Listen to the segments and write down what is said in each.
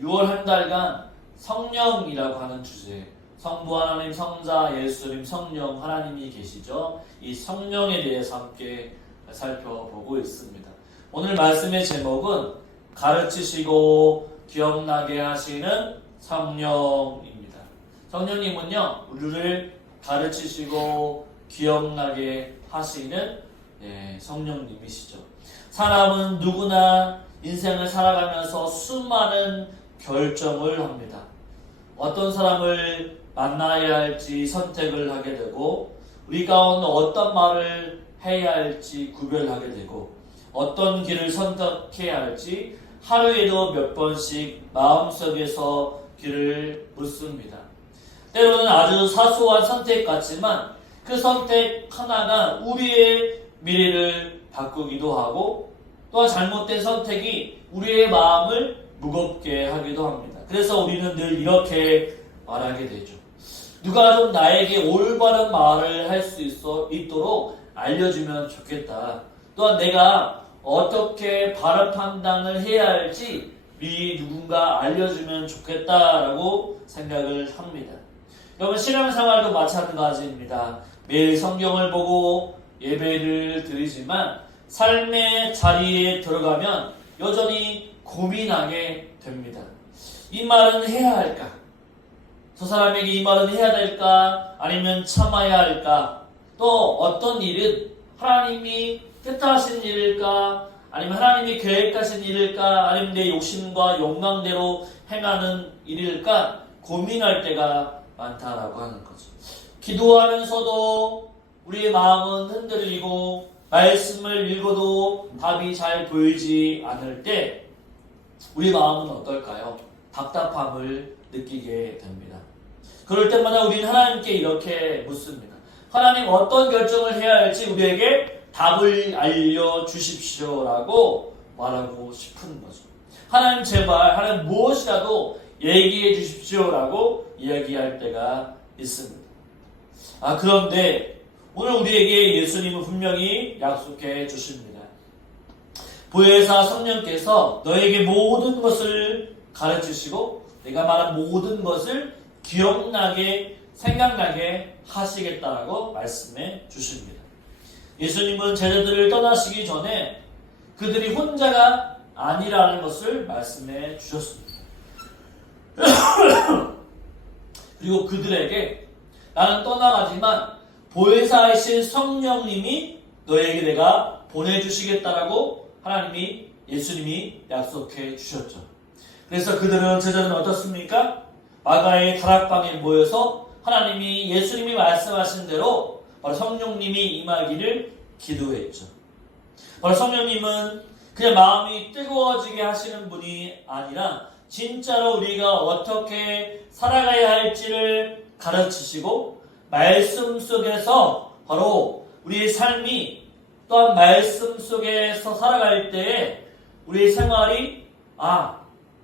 6월 한 달간 성령이라고 하는 주제, 성부 하나님, 성자, 예수님, 성령 하나님이 계시죠. 이 성령에 대해서 함께 살펴보고 있습니다. 오늘 말씀의 제목은 가르치시고 기억나게 하시는 성령입니다. 성령님은요, 우리를 가르치시고 기억나게 하시는 성령님이시죠. 사람은 누구나 인생을 살아가면서 수많은 결정을 합니다. 어떤 사람을 만나야 할지 선택을 하게 되고, 우리 가운데 어떤 말을 해야 할지 구별하게 되고, 어떤 길을 선택해야 할지 하루에도 몇 번씩 마음속에서 길을 묻습니다. 때로는 아주 사소한 선택 같지만 그 선택 하나가 우리의 미래를 바꾸기도 하고, 또한 잘못된 선택이 우리의 마음을 무겁게 하기도 합니다. 그래서 우리는 늘 이렇게 말하게 되죠. 누가 좀 나에게 올바른 말을 할 수 있도록 알려주면 좋겠다. 또한 내가 어떻게 바른 판단을 해야 할지 미리 누군가 알려주면 좋겠다라고 생각을 합니다. 여러분, 신앙생활도 마찬가지입니다. 매일 성경을 보고 예배를 드리지만 삶의 자리에 들어가면 여전히 고민하게 됩니다. 이 말은 해야 할까? 저 사람에게 이 말은 해야 될까? 아니면 참아야 할까? 또 어떤 일은 하나님이 뜻하신 일일까? 아니면 하나님이 계획하신 일일까? 아니면 내 욕심과 욕망대로 행하는 일일까? 고민할 때가 많다라고 하는 거죠. 기도하면서도 우리의 마음은 흔들리고 말씀을 읽어도 답이 잘 보이지 않을 때 우리 마음은 어떨까요? 답답함을 느끼게 됩니다. 그럴 때마다 우리는 하나님께 이렇게 묻습니다. 하나님, 어떤 결정을 해야 할지 우리에게 답을 알려주십시오라고 말하고 싶은 거죠. 하나님, 제발 하나님 무엇이라도 얘기해 주십시오라고 이야기할 때가 있습니다. 그런데 오늘 우리에게 예수님은 분명히 약속해 주십니다. 보혜사 성령께서 너에게 모든 것을 가르치시고 내가 말한 모든 것을 기억나게 생각나게 하시겠다라고 말씀해 주십니다. 예수님은 제자들을 떠나시기 전에 그들이 혼자가 아니라는 것을 말씀해 주셨습니다. 그리고 그들에게 나는 떠나가지만 보혜사이신 성령님이 너에게 내가 보내주시겠다라고 하나님이, 예수님이 약속해 주셨죠. 그래서 제자들은 어떻습니까? 마가의 다락방에 모여서 하나님이, 예수님이 말씀하신 대로 바로 성령님이 임하기를 기도했죠. 바로 성령님은 그냥 마음이 뜨거워지게 하시는 분이 아니라 진짜로 우리가 어떻게 살아가야 할지를 가르치시고, 말씀 속에서 바로 우리의 삶이 또한 말씀 속에서 살아갈 때에 우리의 생활이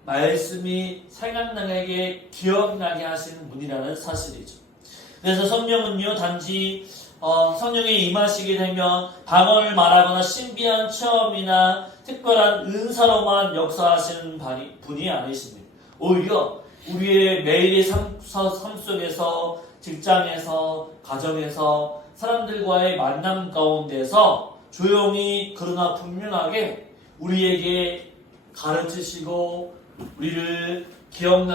말씀이 생각나게 기억나게 하시는 분이라는 사실이죠. 그래서 성령은요, 단지 성령이 임하시게 되면 방언을 말하거나 신비한 체험이나 특별한 은사로만 역사하시는 분이 아니십니다. 오히려 우리의 매일의 삶 속에서, 직장에서, 가정에서, 사람들과의 만남 가운데서 조용히 그러나 분명하게 우리에게 가르치시고 우리를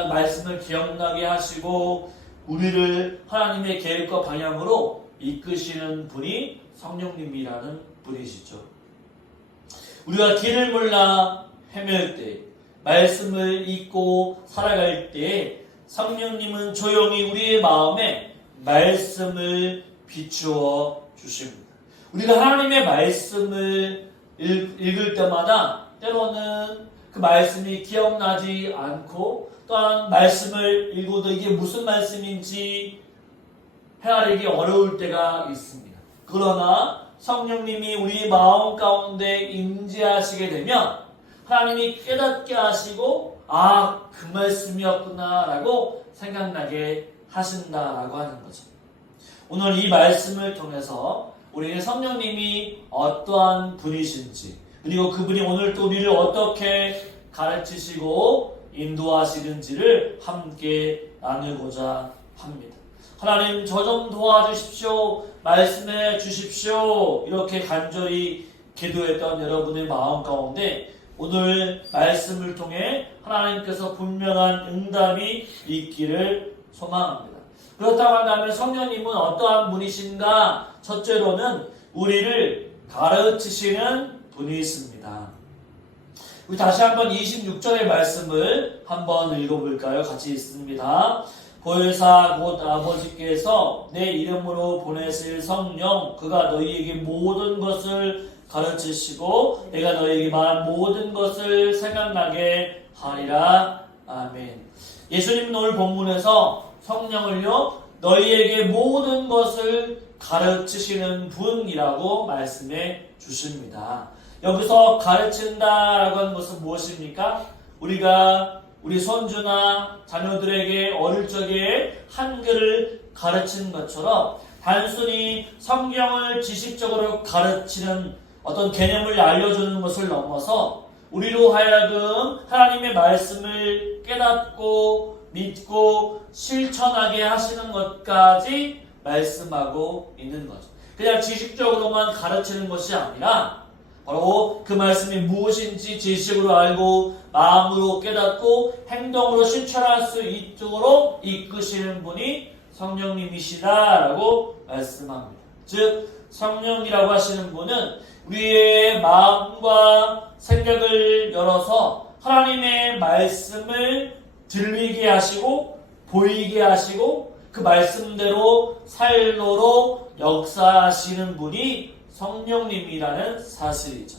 말씀을 기억나게 하시고 우리를 하나님의 계획과 방향으로 이끄시는 분이 성령님이라는 분이시죠. 우리가 길을 몰라 헤맬 때, 말씀을 잊고 살아갈 때 성령님은 조용히 우리의 마음에 말씀을 비추어 주십니다. 우리가 하나님의 말씀을 읽을 때마다 때로는 그 말씀이 기억나지 않고, 또한 말씀을 읽어도 이게 무슨 말씀인지 헤아리기 어려울 때가 있습니다. 그러나 성령님이 우리 마음 가운데 임재하시게 되면 하나님이 깨닫게 하시고 그 말씀이었구나 라고 생각나게 하신다라고 하는 거죠. 오늘 이 말씀을 통해서 우리는 성령님이 어떠한 분이신지, 그리고 그분이 오늘 또 우리를 어떻게 가르치시고 인도하시는지를 함께 나누고자 합니다. 하나님 저 좀 도와주십시오. 말씀해 주십시오. 이렇게 간절히 기도했던 여러분의 마음 가운데 오늘 말씀을 통해 하나님께서 분명한 응답이 있기를 소망합니다. 그렇다고 한다면 성령님은 어떠한 분이신가? 첫째로는 우리를 가르치시는 분이 있습니다. 우리 다시 한번 26절의 말씀을 한번 읽어볼까요? 같이 읽습니다. 보혜사 곧 아버지께서 내 이름으로 보내실 성령 그가 너희에게 모든 것을 가르치시고 내가 너희에게 말한 모든 것을 생각나게 하리라. 아멘. 예수님은 오늘 본문에서 성령을요 너희에게 모든 것을 가르치시는 분이라고 말씀해 주십니다. 여기서 가르친다라고 하는 것은 무엇입니까? 우리가 우리 손주나 자녀들에게 어릴 적에 한글을 가르치는 것처럼 단순히 성경을 지식적으로 가르치는 어떤 개념을 알려주는 것을 넘어서 우리로 하여금 하나님의 말씀을 깨닫고 믿고 실천하게 하시는 것까지 말씀하고 있는 거죠. 그냥 지식적으로만 가르치는 것이 아니라 바로 그 말씀이 무엇인지 지식으로 알고 마음으로 깨닫고 행동으로 실천할 수 있도록 이끄시는 분이 성령님이시다라고 말씀합니다. 즉 성령이라고 하시는 분은 우리의 마음과 생각을 열어서 하나님의 말씀을 들리게 하시고 보이게 하시고 그 말씀대로 살도록 역사하시는 분이 성령님이라는 사실이죠.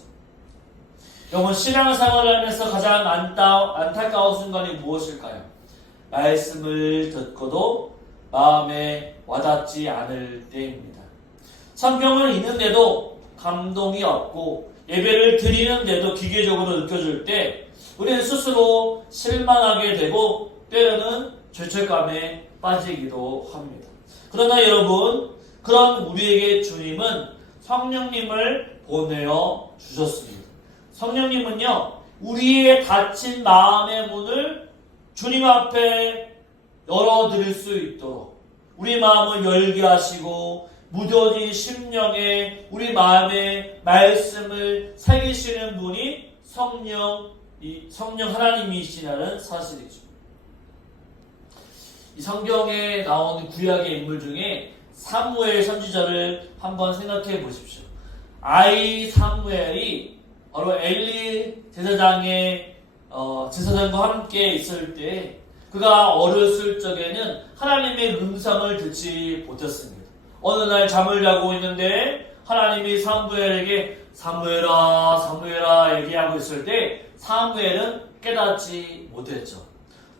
여러분 신앙생활을 하면서 가장 안타까운 순간이 무엇일까요? 말씀을 듣고도 마음에 와닿지 않을 때입니다. 성경을 읽는데도 감동이 없고 예배를 드리는데도 기계적으로 느껴질 때 우리는 스스로 실망하게 되고 때로는 죄책감에 빠지기도 합니다. 그러나 여러분 그런 우리에게 주님은 성령님을 보내어 주셨습니다. 성령님은요 우리의 닫힌 마음의 문을 주님 앞에 열어드릴 수 있도록 우리 마음을 열게 하시고 무뎌진 심령에 우리 마음에 말씀을 새기시는 분이 성령 하나님이시라는 사실이죠. 이 성경에 나오는 구약의 인물 중에 사무엘 선지자를 한번 생각해 보십시오. 아이 사무엘이 바로 엘리 제사장과 함께 있을 때 그가 어렸을 적에는 하나님의 음성을 듣지 못했습니다. 어느 날 잠을 자고 있는데 하나님이 사무엘에게 사무엘아 사무엘아 얘기하고 있을 때 사무엘은 깨닫지 못했죠.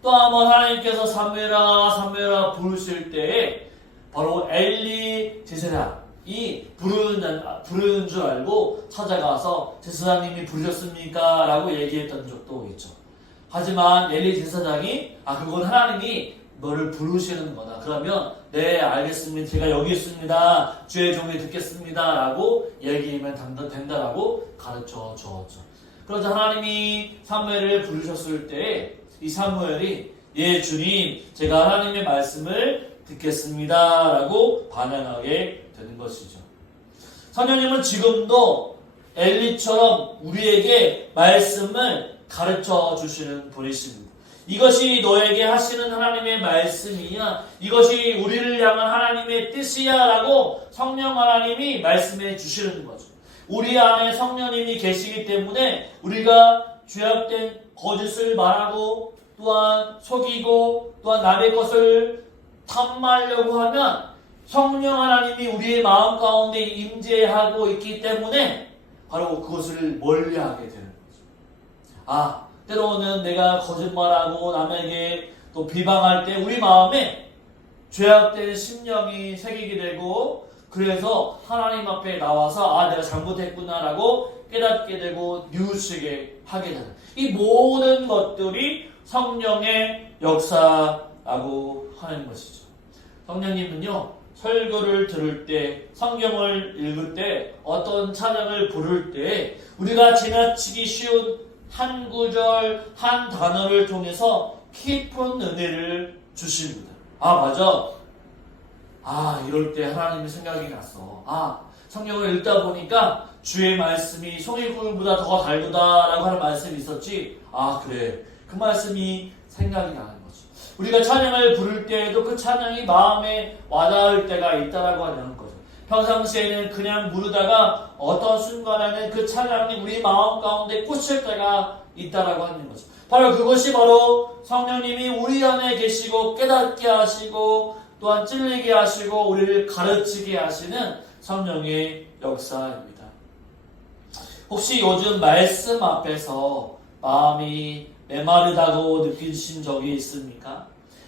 또 한번 하나님께서 사무엘아 사무엘아 부르실 때에 바로 엘리 제사장이 부르는 줄 알고 찾아가서 제사장님이 부르셨습니까? 라고 얘기했던 적도 있죠. 하지만 엘리 제사장이 그건 하나님이 너를 부르시는 거다. 그러면 네 알겠습니다. 제가 여기 있습니다. 주의 종이 듣겠습니다. 라고 얘기하면 된다라고 가르쳐 주었죠. 그러자 하나님이 사무엘을 부르셨을 때 이 사무엘이 예 주님 제가 하나님의 말씀을 듣겠습니다. 라고 반응하게 되는 것이죠. 성령님은 지금도 엘리처럼 우리에게 말씀을 가르쳐 주시는 분이십니다. 이것이 너에게 하시는 하나님의 말씀이냐? 이것이 우리를 향한 하나님의 뜻이야? 라고 성령 하나님이 말씀해 주시는 거죠. 우리 안에 성령님이 계시기 때문에 우리가 죄악된 거짓을 말하고 또한 속이고 또한 남의 것을 탐하려고 하면 성령 하나님이 우리의 마음 가운데 임재하고 있기 때문에 바로 그것을 멀리하게 되는 거죠. 때로는 내가 거짓말하고 남에게 또 비방할 때 우리 마음에 죄악된 심령이 새기게 되고 그래서 하나님 앞에 나와서 내가 잘못했구나라고 깨닫게 되고 뉘우치게 하게 되는 이 모든 것들이 성령의 역사라고 하는 것이죠. 성령님은요 설교를 들을 때 성경을 읽을 때 어떤 찬양을 부를 때 우리가 지나치기 쉬운 한 구절, 한 단어를 통해서 깊은 은혜를 주십니다. 아, 맞아. 이럴 때 하나님의 생각이 났어. 성경을 읽다 보니까 주의 말씀이 송이굴보다 더 달구다라고 하는 말씀이 있었지. 그래. 그 말씀이 생각이 나는 거지. 우리가 찬양을 부를 때에도 그 찬양이 마음에 와닿을 때가 있다라고 하는 거죠. 평상시에는 그냥 부르다가 어떤 순간에는 그 찬양이 우리 마음 가운데 꽂힐 때가 있다라고 하는 거죠. 바로 그것이 바로 성령님이 우리 안에 계시고 깨닫게 하시고 또한 찔리게 하시고 우리를 가르치게 하시는 성령의 역사입니다. 혹시 요즘 말씀 앞에서 마음이 메마르다고 느끼신 적이 있습니까?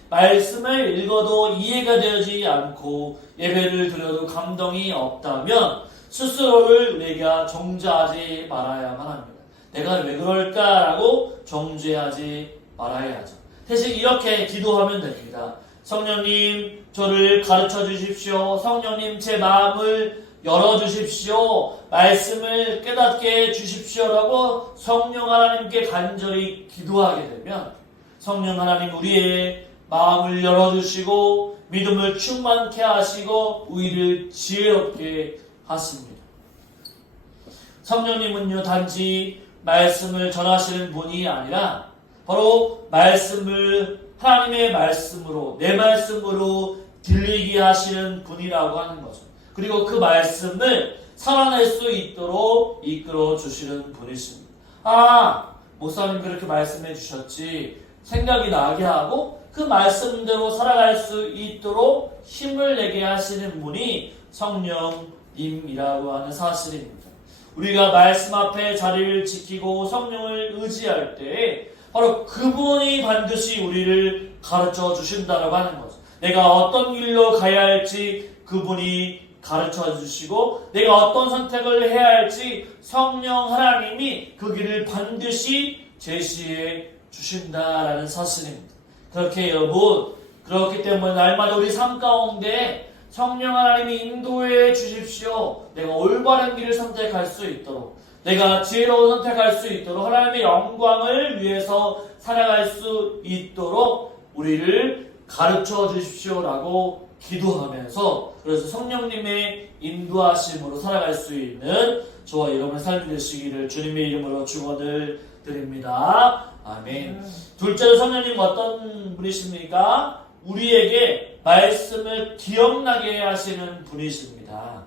말씀을 읽어도 이해가 되지 않고 예배를 드려도 감동이 없다면 스스로를 우리가 정죄하지 말아야만 합니다. 내가 왜 그럴까라고 정죄하지 말아야 하죠. 대신 이렇게 기도하면 됩니다. 성령님, 저를 가르쳐 주십시오. 성령님, 제 마음을 열어주십시오. 말씀을 깨닫게 해주십시오라고 성령 하나님께 간절히 기도하게 되면 성령 하나님 우리의 마음을 열어주시고 믿음을 충만케 하시고 우리를 지혜롭게 하십니다. 성령님은요, 단지 말씀을 전하시는 분이 아니라 바로 말씀을 하나님의 말씀으로, 내 말씀으로 들리게 하시는 분이라고 하는 거죠. 그리고 그 말씀을 살아낼 수 있도록 이끌어 주시는 분이십니다. 목사님 그렇게 말씀해 주셨지. 생각이 나게 하고 그 말씀대로 살아갈 수 있도록 힘을 내게 하시는 분이 성령님이라고 하는 사실입니다. 우리가 말씀 앞에 자리를 지키고 성령을 의지할 때 바로 그분이 반드시 우리를 가르쳐 주신다라고 하는 거죠. 내가 어떤 길로 가야 할지 그분이 가르쳐 주시고 내가 어떤 선택을 해야 할지 성령 하나님이 그 길을 반드시 제시해 주신다라는 사실입니다. 그렇게 여러분, 그렇기 때문에 날마다 우리 삶 가운데 성령 하나님이 인도해 주십시오. 내가 올바른 길을 선택할 수 있도록, 내가 지혜로운 선택할 수 있도록, 하나님의 영광을 위해서 살아갈 수 있도록 우리를 가르쳐 주십시오라고 기도하면서, 그래서 성령님의 인도하심으로 살아갈 수 있는 저와 여러분의 삶이 되시기를 주님의 이름으로 축원을 드립니다. 아멘. 둘째로 성령님 어떤 분이십니까? 우리에게 말씀을 기억나게 하시는 분이십니다.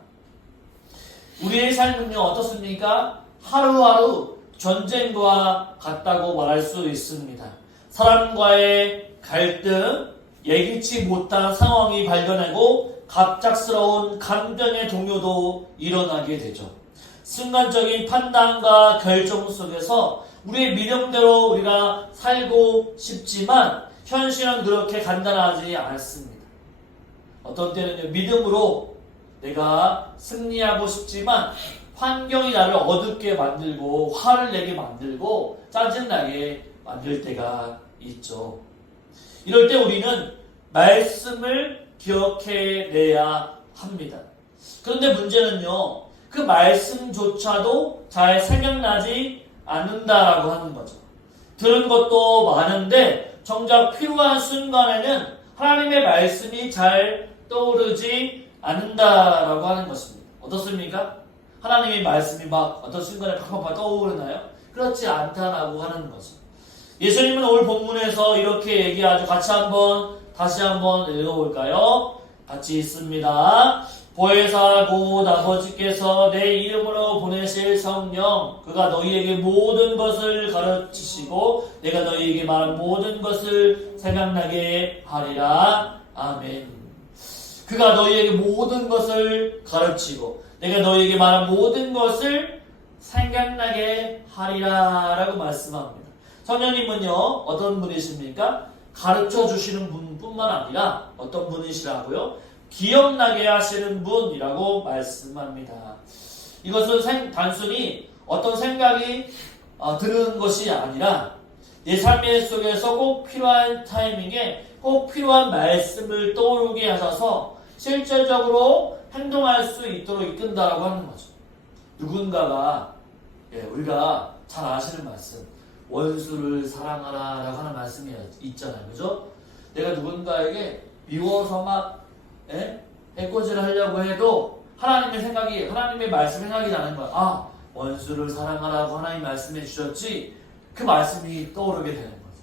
우리의 삶은요, 어떻습니까? 하루하루 전쟁과 같다고 말할 수 있습니다. 사람과의 갈등, 예기치 못한 상황이 발견하고 갑작스러운 감정의 동요도 일어나게 되죠. 순간적인 판단과 결정 속에서 우리의 믿음대로 우리가 살고 싶지만 현실은 그렇게 간단하지 않습니다. 어떤 때는 믿음으로 내가 승리하고 싶지만 환경이 나를 어둡게 만들고 화를 내게 만들고 짜증나게 만들 때가 있죠. 이럴 때 우리는 말씀을 기억해내야 합니다. 그런데 문제는요, 그 말씀조차도 잘 생각나지 않는다라고 하는 거죠. 들은 것도 많은데 정작 필요한 순간에는 하나님의 말씀이 잘 떠오르지 않는다라고 하는 것입니다. 어떻습니까? 하나님의 말씀이 막 어떤 순간에 팍팍 떠오르나요? 그렇지 않다라고 하는 거죠. 예수님은 오늘 본문에서 이렇게 얘기하죠. 다시 한번 읽어볼까요? 같이 있습니다. 보혜사 곧 아버지께서 내 이름으로 보내실 성령, 그가 너희에게 모든 것을 가르치시고 내가 너희에게 말한 모든 것을 생각나게 하리라. 아멘. 그가 너희에게 모든 것을 가르치고 내가 너희에게 말한 모든 것을 생각나게 하리라 라고 말씀합니다. 성령님은요, 어떤 분이십니까? 가르쳐 주시는 분뿐만 아니라 어떤 분이시라고요? 기억나게 하시는 분이라고 말씀합니다. 이것은 단순히 어떤 생각이 드는 것이 아니라 내 삶의 속에서 꼭 필요한 타이밍에 꼭 필요한 말씀을 떠오르게 하셔서 실질적으로 행동할 수 있도록 이끈다라고 하는 거죠. 누군가가, 우리가 잘 아시는 말씀, 원수를 사랑하라 라고 하는 말씀이 있잖아요. 그죠? 내가 누군가에게 미워서 막 해코지를 하려고 해도 하나님의 말씀 생각이 나는 거야. 아, 원수를 사랑하라고 하나님 말씀해 주셨지. 그 말씀이 떠오르게 되는 거죠.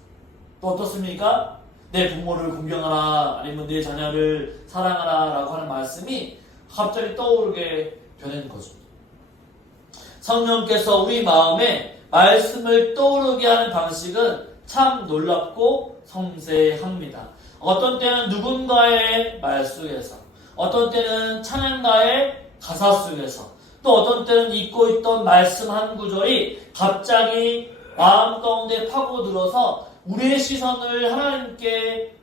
또 어떻습니까? 내 부모를 공경하라, 아니면 내 자녀를 사랑하라 라고 하는 말씀이 갑자기 떠오르게 되는 거죠. 성령께서 우리 마음에 말씀을 떠오르게 하는 방식은 참 놀랍고 섬세합니다. 어떤 때는 누군가의 말 속에서, 어떤 때는 찬양가의 가사 속에서, 또 어떤 때는 잊고 있던 말씀 한 구절이 갑자기 마음 가운데 파고들어서 우리의 시선을 하나님께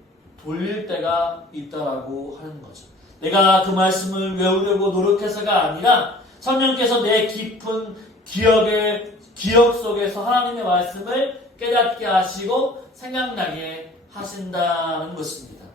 돌릴 때가 있다라고 하는 거죠. 내가 그 말씀을 외우려고 노력해서가 아니라 성령께서 내 깊은 기억 속에서 하나님의 말씀을 깨닫게 하시고 생각나게 하신다는 것입니다.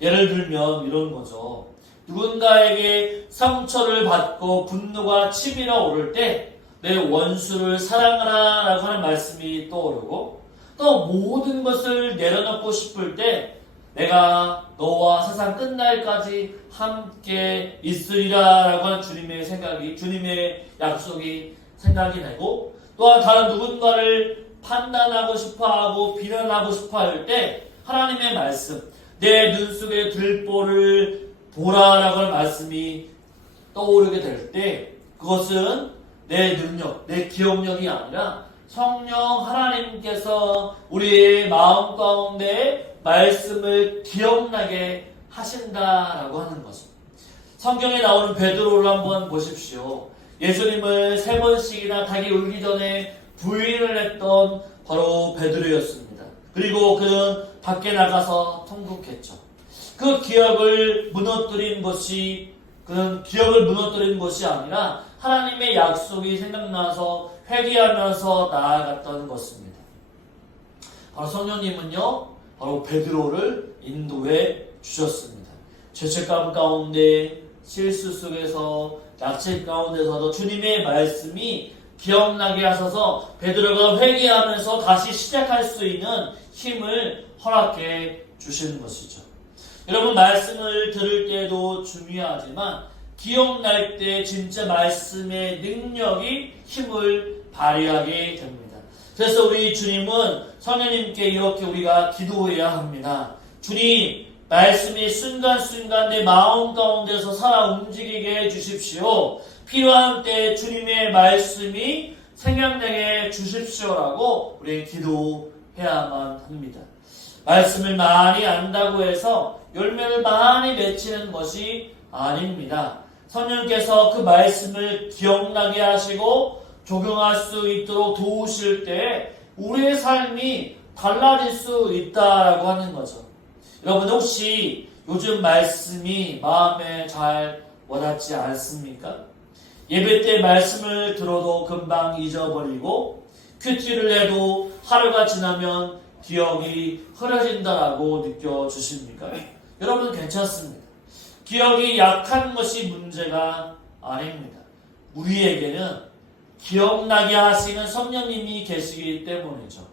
예를 들면 이런 거죠. 누군가에게 상처를 받고 분노가 치밀어 오를 때 내 원수를 사랑하라 라고 하는 말씀이 떠오르고, 또 모든 것을 내려놓고 싶을 때 내가 너와 세상 끝날까지 함께 있으리라 라고 하는 주님의 약속이 생각이 나고, 또한 다른 누군가를 판단하고 싶어하고 비난하고 싶어 할 때 하나님의 말씀, 내 눈 속에 들보를 보라라고 하는 말씀이 떠오르게 될 때, 그것은 내 능력, 내 기억력이 아니라 성령 하나님께서 우리의 마음 가운데 말씀을 기억나게 하신다라고 하는 거죠. 성경에 나오는 베드로를 한번 보십시오. 예수님을 3번씩이나 닭이 울기 전에 부인을 했던 바로 베드로였습니다. 그리고 그는 밖에 나가서 통곡했죠. 그 기억을 무너뜨린 것이 아니라 하나님의 약속이 생각나서 회개하면서 나아갔던 것입니다. 바로 성령님은요, 바로 베드로를 인도해 주셨습니다. 죄책감 가운데, 실수 속에서, 약책 가운데서도 주님의 말씀이 기억나게 하셔서 베드로가 회개하면서 다시 시작할 수 있는 힘을 허락해 주시는 것이죠. 여러분, 말씀을 들을 때도 중요하지만 기억날 때 진짜 말씀의 능력이 힘을 발휘하게 됩니다. 그래서 우리 주님은 성령님께 이렇게 우리가 기도해야 합니다. 주님, 말씀이 순간순간 내 마음 가운데서 살아 움직이게 해주십시오. 필요한 때 주님의 말씀이 생각나게 해주십시오라고 우리 기도해야만 합니다. 말씀을 많이 안다고 해서 열매를 많이 맺히는 것이 아닙니다. 성령께서 그 말씀을 기억나게 하시고 적용할 수 있도록 도우실 때 우리의 삶이 달라질 수 있다라고 하는 거죠. 여러분, 혹시 요즘 말씀이 마음에 잘 와닿지 않습니까? 예배 때 말씀을 들어도 금방 잊어버리고, 큐티를 해도 하루가 지나면 기억이 흐려진다라고 느껴지십니까? 여러분, 괜찮습니다. 기억이 약한 것이 문제가 아닙니다. 우리에게는 기억나게 하시는 성령님이 계시기 때문이죠.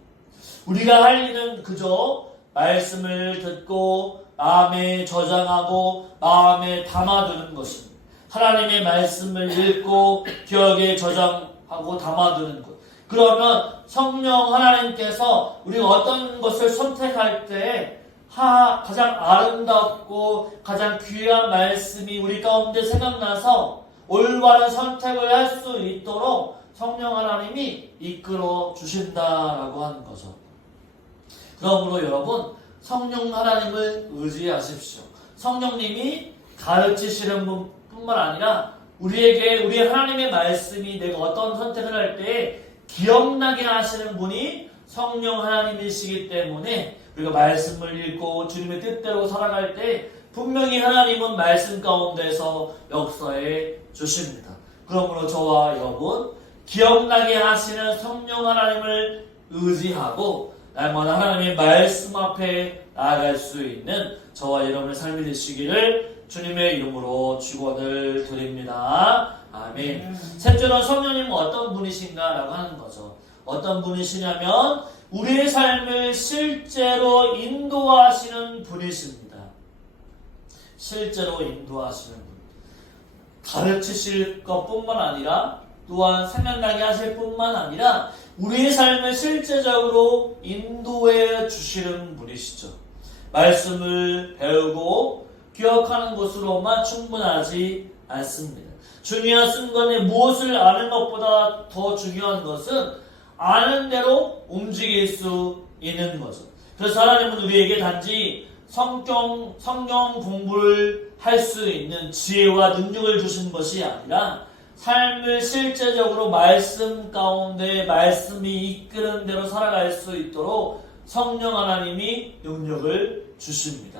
우리가 할 일은 그저 말씀을 듣고 마음에 저장하고 마음에 담아두는 것입니다. 하나님의 말씀을 읽고 기억에 저장하고 담아두는 것. 그러면 성령 하나님께서 우리가 어떤 것을 선택할 때 가장 아름답고 가장 귀한 말씀이 우리 가운데 생각나서 올바른 선택을 할 수 있도록 성령 하나님이 이끌어 주신다라고 하는 거죠. 그러므로 여러분, 성령 하나님을 의지하십시오. 성령님이 가르치시는 분뿐만 아니라 우리 하나님의 말씀이 내가 어떤 선택을 할 때 기억나게 하시는 분이 성령 하나님이시기 때문에 우리가 말씀을 읽고 주님의 뜻대로 살아갈 때 분명히 하나님은 말씀 가운데서 역사해 주십니다. 그러므로 저와 여러분, 기억나게 하시는 성령 하나님을 의지하고 날마다 하나님의 말씀 앞에 나아갈 수 있는 저와 여러분의 삶이 되시기를 주님의 이름으로 축원을 드립니다. 아멘. 셋째로 성령님은 어떤 분이신가 라고 하는 거죠. 어떤 분이시냐면 우리의 삶을 실제로 인도하시는 분이십니다. 실제로 인도하시는 분. 가르치실 것뿐만 아니라 또한 생각나게 하실 뿐만 아니라 우리의 삶을 실제적으로 인도해 주시는 분이시죠. 말씀을 배우고 기억하는 것으로만 충분하지 않습니다. 중요한 순간에 무엇을 아는 것보다 더 중요한 것은 아는 대로 움직일 수 있는 거죠. 그래서 하나님은 우리에게 단지 성경 공부를 할 수 있는 지혜와 능력을 주신 것이 아니라 삶을 실제적으로 말씀 가운데 말씀이 이끄는 대로 살아갈 수 있도록 성령 하나님이 능력을 주십니다.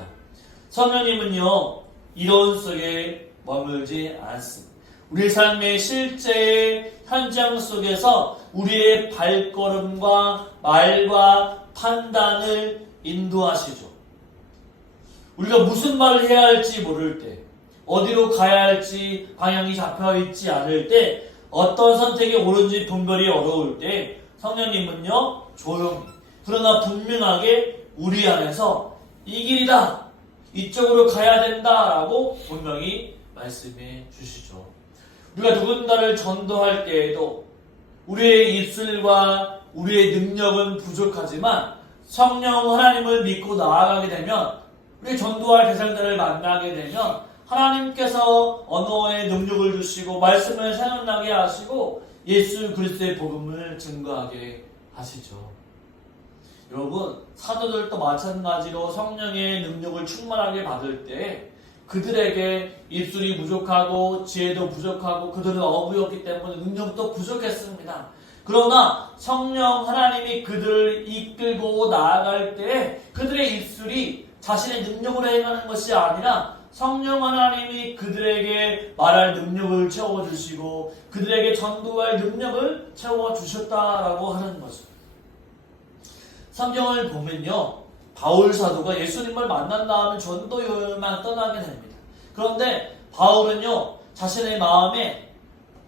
성령님은요, 이론 속에 머물지 않습니다. 우리 삶의 실제 현장 속에서 우리의 발걸음과 말과 판단을 인도하시죠. 우리가 무슨 말을 해야 할지 모를 때, 어디로 가야 할지 방향이 잡혀있지 않을 때, 어떤 선택이 옳은지 분별이 어려울 때 성령님은요, 조용히 그러나 분명하게 우리 안에서 이 길이다, 이쪽으로 가야 된다라고 분명히 말씀해 주시죠. 우리가 누군가를 전도할 때에도 우리의 입술과 우리의 능력은 부족하지만 성령 하나님을 믿고 나아가게 되면, 우리 전도할 대상자를 만나게 되면 하나님께서 언어의 능력을 주시고 말씀을 생각나게 하시고 예수 그리스도의 복음을 증거하게 하시죠. 여러분, 사도들도 마찬가지로 성령의 능력을 충만하게 받을 때 그들에게 입술이 부족하고 지혜도 부족하고 그들은 어부였기 때문에 능력도 부족했습니다. 그러나 성령 하나님이 그들을 이끌고 나아갈 때 그들의 입술이 자신의 능력으로 행하는 것이 아니라 성령 하나님이 그들에게 말할 능력을 채워주시고 그들에게 전도할 능력을 채워주셨다라고 하는 거죠. 성경을 보면요, 바울 사도가 예수님을 만난 다음에 전도 여행만 떠나게 됩니다. 그런데 바울은요, 자신의 마음에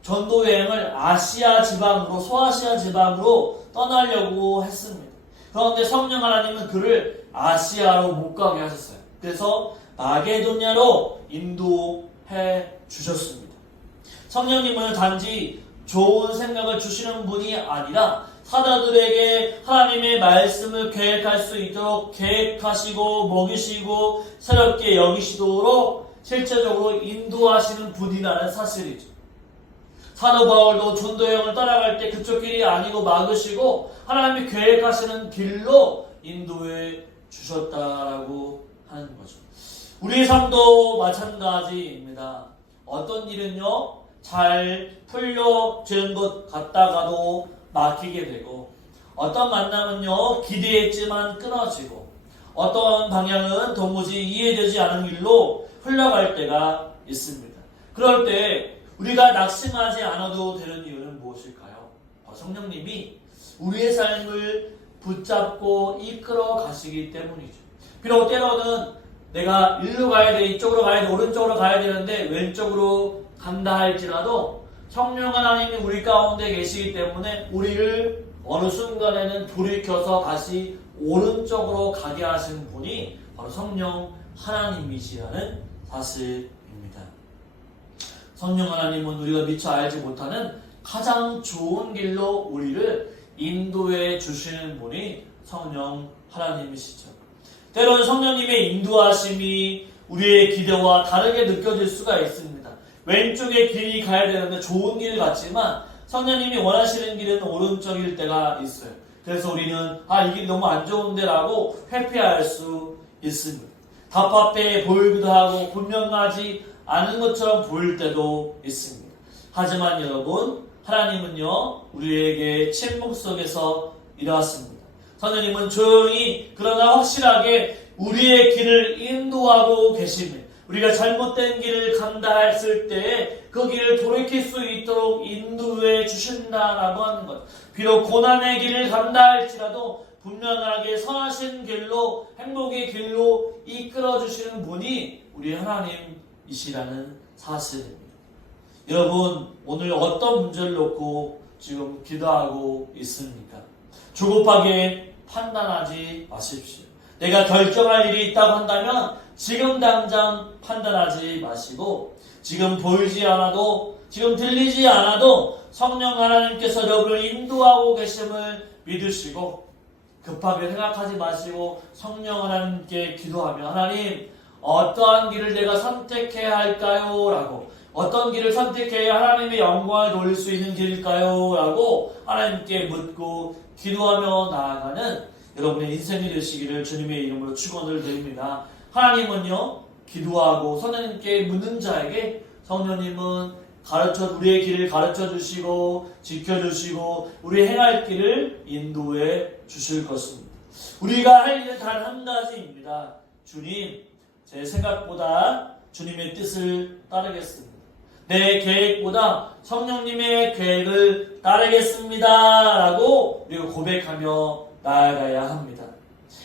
전도 여행을 아시아 지방으로, 소아시아 지방으로 떠나려고 했습니다. 그런데 성령 하나님은 그를 아시아로 못 가게 하셨어요. 그래서 마게도냐로 인도해 주셨습니다. 성령님은 단지 좋은 생각을 주시는 분이 아니라 사도들에게 하나님의 말씀을 계획할 수 있도록 계획하시고 먹이시고 새롭게 여기시도록 실제적으로 인도하시는 분이라는 사실이죠. 사도 바울도 전도여행을 따라갈 때 그쪽 길이 아니고 막으시고 하나님이 계획하시는 길로 인도해 주셨다라고 하는 거죠. 우리의 삶도 마찬가지입니다. 어떤 일은요, 잘 풀려지는 것 같다가도 막히게 되고, 어떤 만남은요, 기대했지만 끊어지고, 어떤 방향은 도무지 이해되지 않은 길로 흘러갈 때가 있습니다. 그럴 때 우리가 낙심하지 않아도 되는 이유는 무엇일까요? 성령님이 우리의 삶을 붙잡고 이끌어 가시기 때문이죠. 비록 때로는 내가 일로 가야 돼, 이쪽으로 가야 돼, 오른쪽으로 가야 되는데 왼쪽으로 간다 할지라도 성령 하나님이 우리 가운데 계시기 때문에 우리를 어느 순간에는 돌이켜서 다시 오른쪽으로 가게 하신 분이 바로 성령 하나님이시라는 사실입니다. 성령 하나님은 우리가 미처 알지 못하는 가장 좋은 길로 우리를 인도해 주시는 분이 성령 하나님이시죠. 때로는 성령님의 인도하심이 우리의 기대와 다르게 느껴질 수가 있습니다. 왼쪽의 길이 가야 되는데 좋은 길 같지만 성령님이 원하시는 길은 오른쪽일 때가 있어요. 그래서 우리는 이 길이 너무 안 좋은데 라고 회피할 수 있습니다. 답답해 보이기도 하고 분명하지 않은 것처럼 보일 때도 있습니다. 하지만 여러분, 하나님은요, 우리에게 침묵 속에서 일하십니다. 성령님은 조용히 그러나 확실하게 우리의 길을 인도하고 계십니다. 우리가 잘못된 길을 간다 했을 때 그 길을 돌이킬 수 있도록 인도해 주신다라고 하는 것. 비록 고난의 길을 간다 할지라도 분명하게 선하신 길로, 행복의 길로 이끌어 주시는 분이 우리 하나님이시라는 사실입니다. 여러분, 오늘 어떤 문제를 놓고 지금 기도하고 있습니까? 조급하게 판단하지 마십시오. 내가 결정할 일이 있다고 한다면 지금 당장 판단하지 마시고 지금 보이지 않아도 지금 들리지 않아도 성령 하나님께서 여러분을 인도하고 계심을 믿으시고 급하게 생각하지 마시고 성령 하나님께 기도하며 하나님 어떠한 길을 내가 선택해야 할까요? 라고 어떤 길을 선택해야 하나님의 영광을 돌릴 수 있는 길일까요? 라고 하나님께 묻고 기도하며 나아가는 여러분의 인생이 되시기를 주님의 이름으로 축원을 드립니다. 하나님은요 기도하고 성령님께 묻는 자에게 성령님은 우리의 길을 가르쳐 주시고 지켜주시고 우리 행할 길을 인도해 주실 것입니다. 우리가 할 일은 단 한 가지입니다. 주님, 제 생각보다 주님의 뜻을 따르겠습니다. 내 계획보다 성령님의 계획을 따르겠습니다. 라고 우리가 고백하며 나아가야 합니다.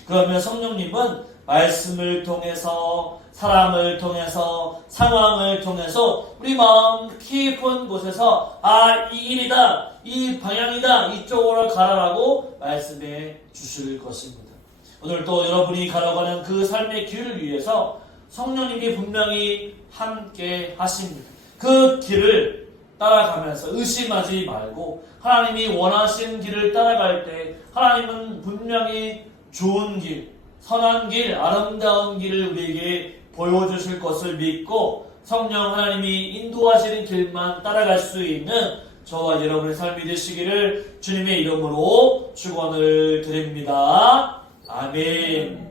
그러면 성령님은 말씀을 통해서 사람을 통해서 상황을 통해서 우리 마음 깊은 곳에서 이 길이다 이 방향이다 이쪽으로 가라라고 말씀해 주실 것입니다. 오늘도 여러분이 가려가는 그 삶의 길을 위해서 성령님이 분명히 함께 하십니다. 그 길을 따라가면서 의심하지 말고 하나님이 원하시는 길을 따라갈 때 하나님은 분명히 좋은 길, 선한 길, 아름다운 길을 우리에게 보여주실 것을 믿고 성령 하나님이 인도하시는 길만 따라갈 수 있는 저와 여러분의 삶이 되시기를 주님의 이름으로 축원을 드립니다. 아멘.